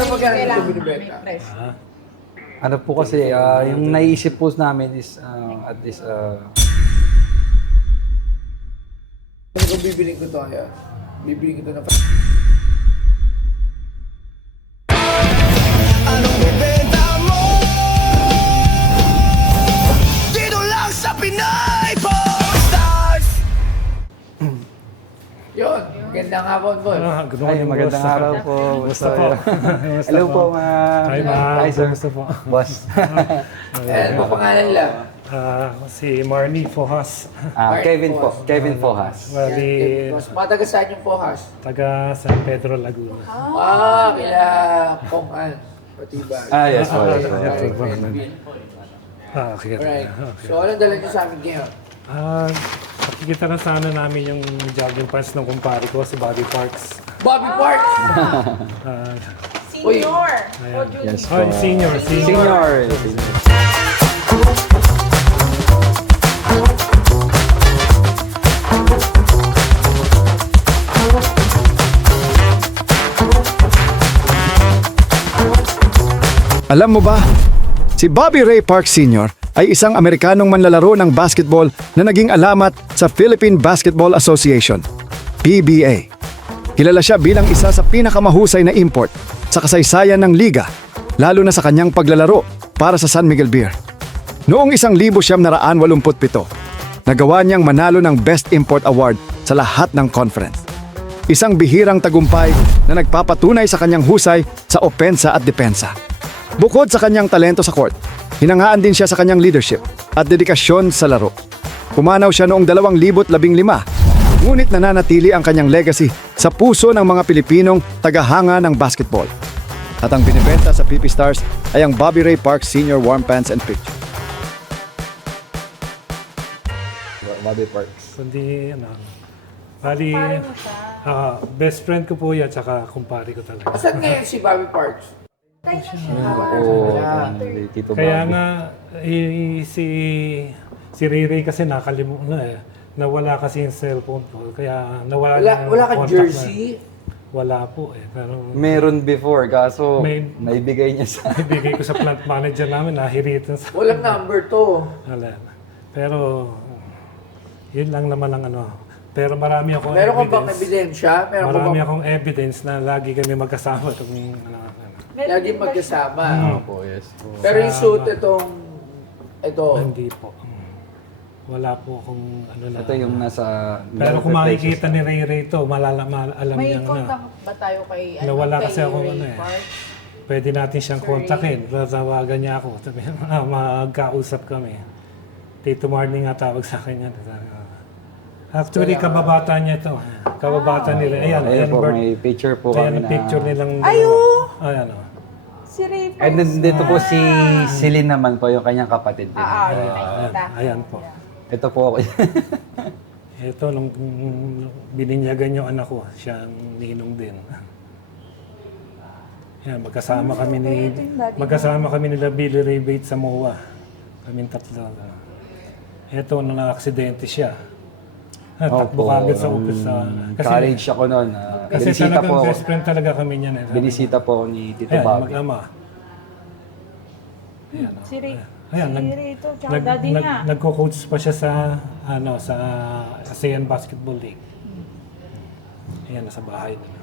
Pero magkano ito Kailangan binibenta? may fresh. Ano po kasi, yung naisip po namin is at least Ano kung bibiling ko to kaya? Bibiling ko to na Anong ibenta mo? Dito lang sa Pinay Stars. Yun, magandang hapon po. Good ay, morning, magandang boss. araw po. Kumusta po? Kumusta Hello po? po, ma'am. Hi, ma'am. Hi, sir. Kumusta po? Boss. Ano po pangalan lang? Si Marnie Fohas. Kevin po. Kevin Fohas. Bali, Mas mataga saan yung Pohas? taga San Pedro, Laguna. Kila Kong An. Patibag. Yes po. Yes po. Yes po. Okay. Alright. Okay. So, anong dala niyo sa amin ngayon? Nakikita na sana namin yung jogging pants ng kumpare ko, si Bobby Parks. Bobby Park! Ah, Senior! Ayan. O, Judy. Yes po. Senior. Senior. Alam mo ba, si Bobby Ray Parks Sr. ay isang Amerikanong manlalaro ng basketball na naging alamat sa Philippine Basketball Association, PBA. Kilala siya bilang isa sa pinakamahusay na import sa kasaysayan ng liga, lalo na sa kanyang paglalaro para sa San Miguel Beer. Noong 1987, nagawa niyang manalo ng Best Import Award sa lahat ng conference. Isang bihirang tagumpay na nagpapatunay sa kanyang husay sa opensa at depensa. Bukod sa kanyang talento sa court, hinangaan din siya sa kanyang leadership at dedikasyon sa laro. Pumanaw siya noong 2015, ngunit nananatili ang kanyang legacy sa puso ng mga Pilipinong tagahanga ng basketball. At ang binibenta sa PP Stars ay ang Bobby Ray Parks Sr. Warm Pants and Picture. Bobby Parks. Kundi, bali, Kumpare mo siya. best friend ko po yan, tsaka kumpare ko talaga. Saan ngayon si Bobby Parks? Tayo na siya. Tito Kaya Bobby. nga, si Ray kasi nawala kasi yung cellphone ko. Kaya nawala Wala kang contact jersey? Wala po eh. Pero Meron before, kaso May- naibigay niya sa... ibigay ko sa plant manager namin, nahiritan sa... Walang number to. Wala. Pero, yun lang naman ang ano. Pero marami akong Meron kang bang evidence. ebidensya? Meron ka Marami bang akong evidence na lagi kami magkasama. Meron lagi din ba magkasama? Opo, yes po. Pero yung suit ito, Hindi po. Wala po akong ano na. Ito yung nasa... Pero kung makikita ni Ray Ray to, alam May niya contact na. ba tayo kay Nawala kay kasi ako Ray ano eh. Parks? Pwede natin siyang kontakin. Tatawagan niya ako. Sabi, magkausap kami. Tito Marnie nga tawag sa akin yan. Actually, kababata niya ito. Kababata nila. Ayan, Ayan po, birth- may picture po Ayan kami ang na... picture nilang... Ayo! Ayan o. Si Ray And Parks. then dito po si Celine naman po, yung kanyang kapatid din. Nakikita. Ayan po. Ito po, Ito, nung bininyagan yung anak ko, siyang ninong din. Yan, magkasama kami nila Billy Ray Bates sa MOA. Kaming tatlo. Ito, nung na-aksidente siya. Takbo kagad sa umpisa. college ako noon. Kasi Binisita talagang po ako. best friend talaga kami niyan. Binisita po ako ni Tito Ayan, Bobby. mag-ama. Ayan, Si Ray. Ayan, Si nag- Ray ito, tsaka daddy niya. Nagko-coach pa siya sa sa ASEAN Basketball League. Ayan, nasa bahay nila.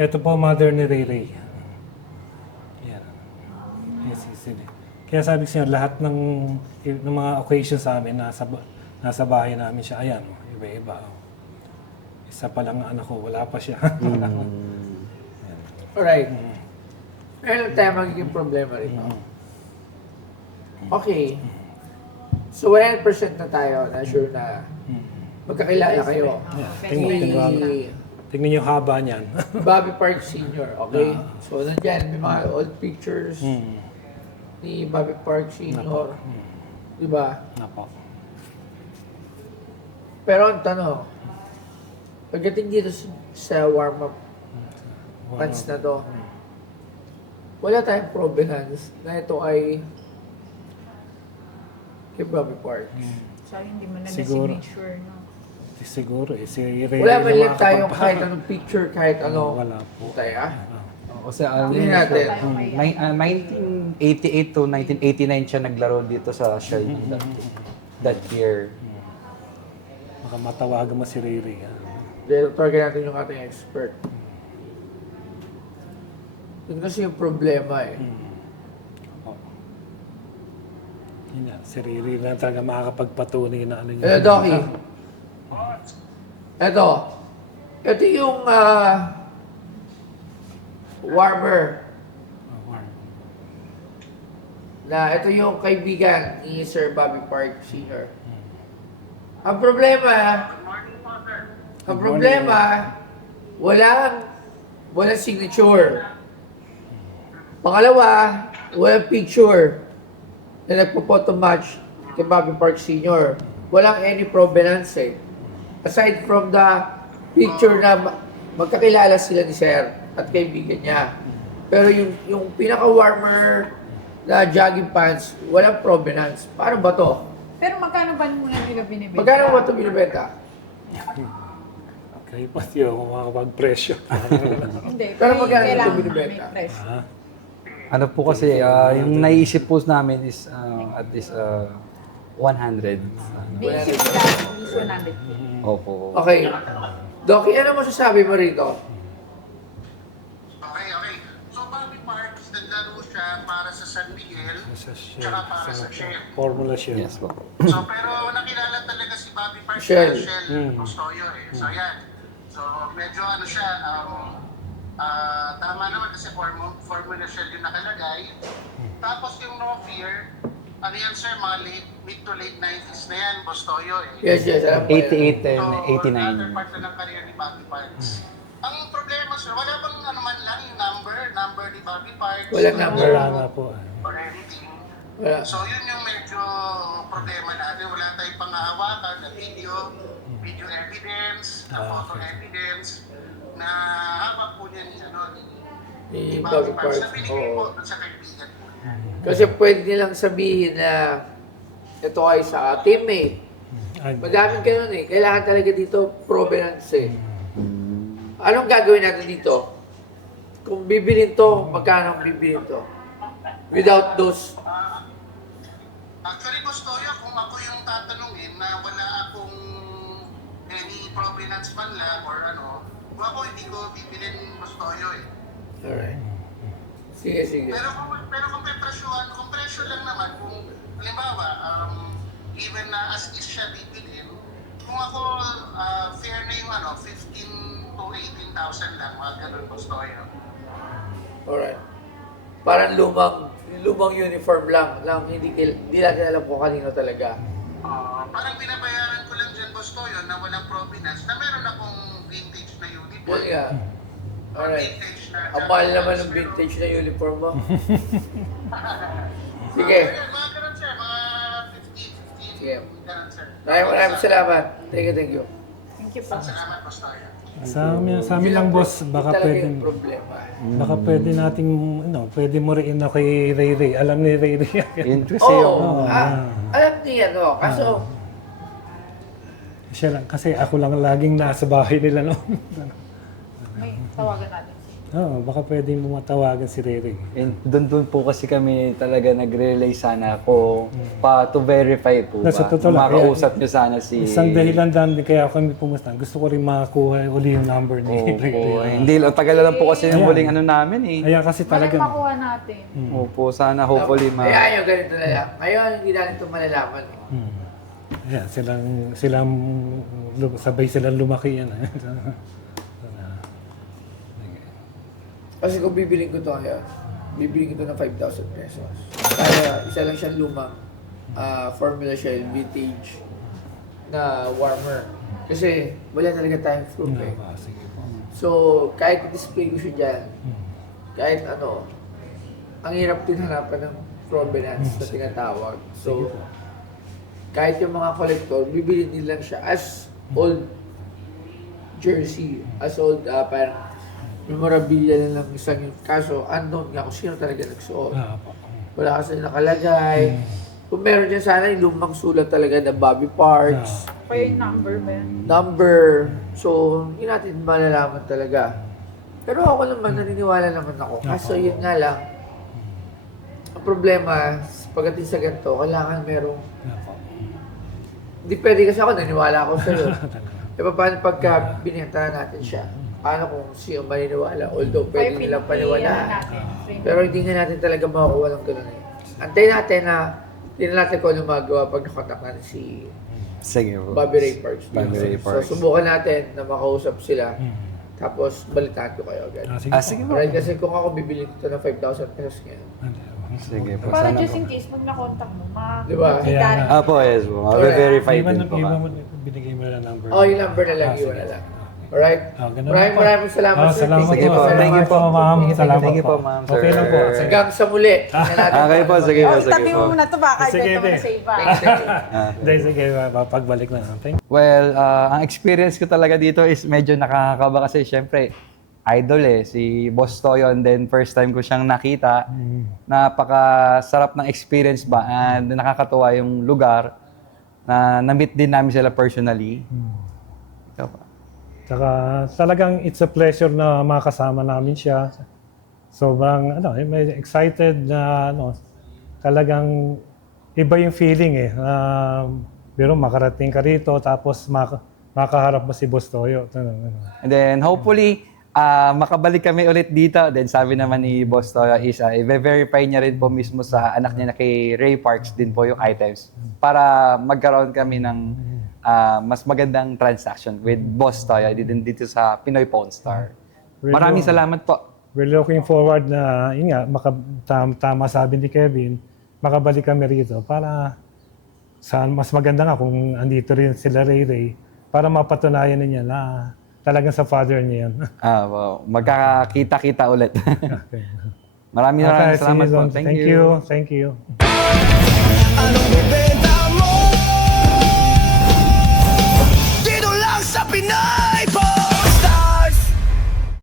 Ito po, mother ni Ray Ray. Ayan. Yes, kaya sabi ko siya, lahat ng mga occasion sa amin, nasa bahay namin siya. Ayan, iba-iba. Isa pa lang ang anak ko, wala pa siya. alright. Meron tayo magiging problema rin. Okay. So 100% na tayo na sure na magkakilala kayo. Ni Tingnan niyo yung haba niyan. Bobby Parks Sr., okay? So nandyan, may mga old pictures ni Bobby Parks Sr. Diba? Nako. Pero ang tanong, pagdating dito sa warm-up pants na to, wala tayong provenance na ito ay kay Bobby Parks. So, hindi mo na Siguro. na-make sure, no? Siguro eh. Si Ray Wala Ray man na lang tayong makakapagpa- kahit anong picture, kahit ano. Wala po. Tayo ah. Kasi ano Tingnan yun, natin. 1988 to 1989 siya naglaro dito sa Shell that year. Baka matawagan mo si Ray Ray. Dahil target natin yung ating expert. Yun kasi yung problema eh. Yun yan, si Ray Ray na talaga makakapagpatunay na ano yun. Doki. Ito yung warmer. Na ito yung kaibigan ni Sir Bobby Park Sr. Ang problema, walang signature. Pangalawa, walang picture na nagpo-photo match kay Bobby Park Sr. Walang any provenance eh. Aside from the picture na magkakilala sila ni Sir at kaibigan niya. Pero yung pinaka-warmer na jogging pants, walang provenance. Paano ba to? Pero magkano ba muna nila binibenta? Magkano ba ito binibenta? Kayo pa tiyo kung makakapag-presyo. Hindi. Pero magkano ito kailangan binibenta? may price. Ano po kasi, yung naisip po namin is at least 100. Basic lang, is 100. Opo. Okay. Doki, ano masasabi mo rito? Okay. So, Bobby Parks, naglaro siya para sa San Miguel, Sa Shell. tsaka para sa Shell. Formula Shell. Yes po. So, pero nakilala talaga si Bobby Parks Shell. sa Shell Custodio eh. So, yan. So, medyo ano siya, tama naman kasi Formula Shell yung nakalagay. Tapos yung No Fear, ano yan sir, mga mid to late 90s na yan, Bostoyo eh. Yes, alam ko yan. 88 and So, another 89. part na ng career ni Bobby Parks. Ang problema sir, wala bang ano man lang yung number ni Bobby Parks? Walang number. Wala na po. Or anything. Wala. So yun yung medyo problema natin. Wala tayong panghahawakan na video evidence, na photo evidence, na hawak po niya ni Ni Bobby Bobby Parks. Parks. Na binigay Oo. po dun sa kaibigan po. Kasi pwede nilang sabihin na ito ay sa teammate. Madaming ganun eh. Kailangan talaga dito provenance eh. Anong gagawin natin dito? Kung bibilin to, magkano ang bibilin to? Without those... Actually, Bostoyo, kung ako yung tatanungin na wala akong any provenance man lang or ano, kung ako hindi ko bibilin Bostoyo eh. Alright. Sige. Pero kung may presyohan, kung presyo lang naman, kung halimbawa, even na as is siya bibilin, kung ako fair na yung 15 to 18,000 lang, mga ganun Bostoyo. Alright. Parang lumang uniform lang. Hindi natin alam kung kanino talaga. Parang binabayaran ko lang dyan Bostoyo na walang provenance, na meron akong vintage na uniform. Yan nga. Or Alright. vintage na Ang mahal naman ng vintage na uniform mo. Sige. Mga ganun sir, mga 50, Sige. ganun sir. Maraming salamat. Thank you. Thank you po. Salamat Bostoyo. Sa amin lang boss, baka Yun talaga pwede, yung problema. baka pwede nating, pwede mo rin na kay Ray Ray. Alam ni Ray Ray. Yun kasi yung... Oo. Alam niya kaso Siya lang, kasi ako lang laging nasa bahay nila noon. May tawagan natin. Oo, baka pwede mo matawagan si Ray Ray. And doon po kasi kami talaga nag-relay sana ko to verify po ba. Nasa totoo lang, Makausap nyo sana si... Isang dahilan din kaya kami pumunta. Gusto ko rin makakuha uli yung number ni Ray Ray. Opo, hindi lang. Tagal lang po kasi yung huling ano namin eh. Ayan kasi Walang talaga. makuha natin. Opo, sana hopefully Kaya yung ganito na lang. Ngayon, hindi natin ito malalaman. Ayan, silang sabay silang lumaki yan. Kasi kung bibiling ko ito ngayon, bibiling ko ito ng 5,000 pesos. Kaya isa lang siyang lumang Formula Shell vintage na warmer. Kasi wala talaga tayong proof eh. Sige po. So, kahit i-display ko siya dyan, kahit ano, ang hirap din hanapan ng provenance na tinatawag. So, kahit yung mga collector, bibili din lang siya as old jersey, as old, parang memorabilia na lang isang yung kaso, unknown nga kung sino talaga nagsuot. Wala kasi nakalagay. Kung meron dyan sana yung lumang sulat talaga na Bobby Parks, Kaya yung number ba yan? number. So, hindi natin malalaman talaga. Pero ako naman, naniniwala naman ako. Kaso yun nga lang, ang problema, pagdating sa ganito, kailangan merong... Opo. Hindi pwede kasi ako, naniniwala ako sa'yo. E paano pagka binenta natin siya? Paano kung siya maniniwala? Although pwede nilang paniwalaan. Pero hindi nga natin talaga makakuha ng gano'n eh. Antayin natin na, hindi na natin kung ano magawa pag nakontak natin si Sige po. Bobby Ray Parks. Bobby Ray Parks. So subukan natin na makausap sila. Tapos balitaan ko kayo agad. Sige Ah, po. sige po. Alright, kasi kung ako bibili ito ng 5,000 pesos ngayon. Sige po. Para Sana just po. in case, pag na-contact mo, Diba? makikita Kaya Ah po, yes po. Mabe-verify Iwan din po iwan ka. mo, binigay mo na number. Oh, yung number na lang, Sige. iwan na lang. Alright? Ganun Maraming po. maraming salamat, sir. Salamat Sige po. Thank you po, ma'am. Salamat Thank you po. po, ma'am, Okay lang po. sir. Hanggang sa muli. Tingnan natin Okay po, paano sige po, Oh, sige itabi po. mo muna ito, baka Sige, ibenta mo na sige. sa iba. Thanks, thank you. Hindi, sige, pagbalik na. Thank you. Well, ang experience ko talaga dito is medyo nakakakaba kasi syempre, idol si Boss Toyo, and then first time ko siyang nakita. Napakasarap ng experience ba, and nakakatuwa yung lugar na na-meet din namin sila personally. Ikaw pa. Saka talagang it's a pleasure na makasama namin siya. Sobrang may excited na talagang iba yung feeling eh. Pero makarating ka rito tapos makaharap mo si Boss Toyo. And then hopefully, makabalik kami ulit dito. Then sabi naman ni Boss Toyo is i-verify niya rin po mismo sa anak niya na kay Ray Parks din po yung items para magkaroon kami ng mas magandang transaction with Boss Toyo dito sa Pinoy Pawn Star. Maraming salamat po. We're looking forward na, yun nga, tama sabi ni Kevin, makabalik kami rito para mas maganda nga kung andito rin sila Ray para mapatunayan niya na talagang sa father niya yan. Wow. Magkakita-kita ulit. Okay. Maraming Okay, salamat see you po. soon. Thank you. Anong bibenta mo? Dito lang sa Pinas